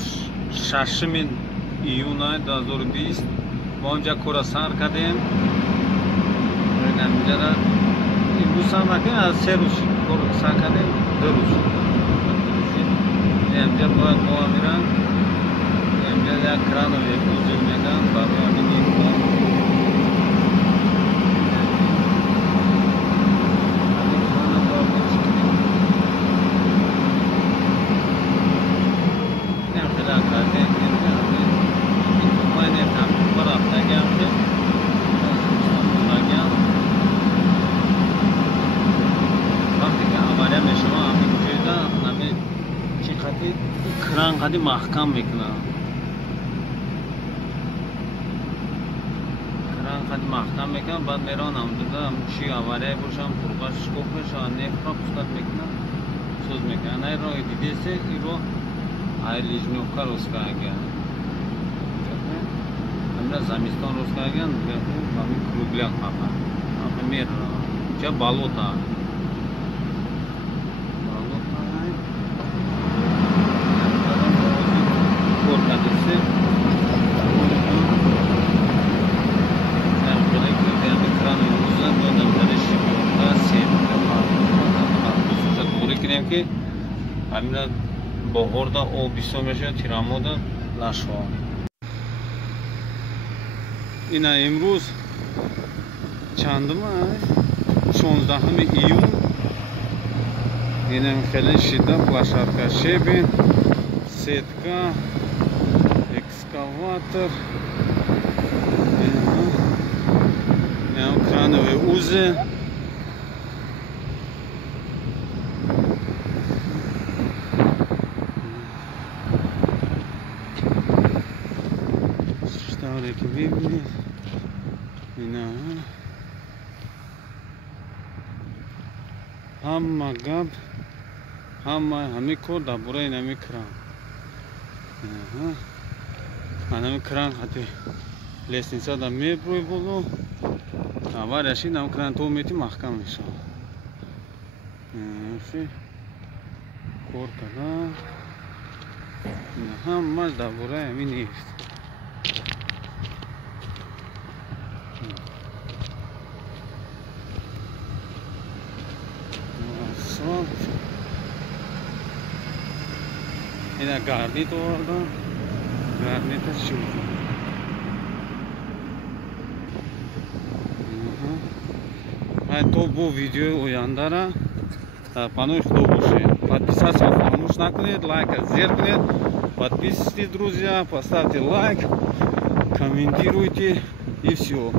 имрӯз 6 июна 2020 мо онҷа кора сар кардем. имрӯз сар накардем, аз 3 рӯз кор сар кардем, 2 рӯз. Инҷа бояд мо мирам. Инҷа як кранове бузург мегам барои ҳамин кор. кран қади маҳкам мекунад. Кран қади маҳкам мекунад, баъд меронам дуда чи авария бошам, фурғаш шкоф мешавад, нефтро пускат мекунад, суз мекунад. Ай роҳи дидесе, и роҳ ай лижнёвка рӯскаган. Амра замистон рӯскаган, ҳамин кругляк мафа. Мер ҷа балота. Ки ҳамина боҳорда об бисёр мешавад, тирамода нашавад. Ина имрӯз чандума 16 июн. Ина хеле шида площадка шебен, сетка, экскаватор, крановые узы. Ҳама гап, ҳамаи кор дар бораи инами кран. Анами кран ҳати лестница да меброи боло. Аварияши инами кран то мети маҳкам мешавад. Кор кардан. Ҳамаш дар бораи ҳамин нефт. Ина гарнит овардам. Гарнита шуд. Ай то бо видеои ояндара дар панои худо бошед. Подписаться фаромӯш накунед, лайк зер кунед. Подписывайтесь, друзья, поставьте лайк, комментируйте и все.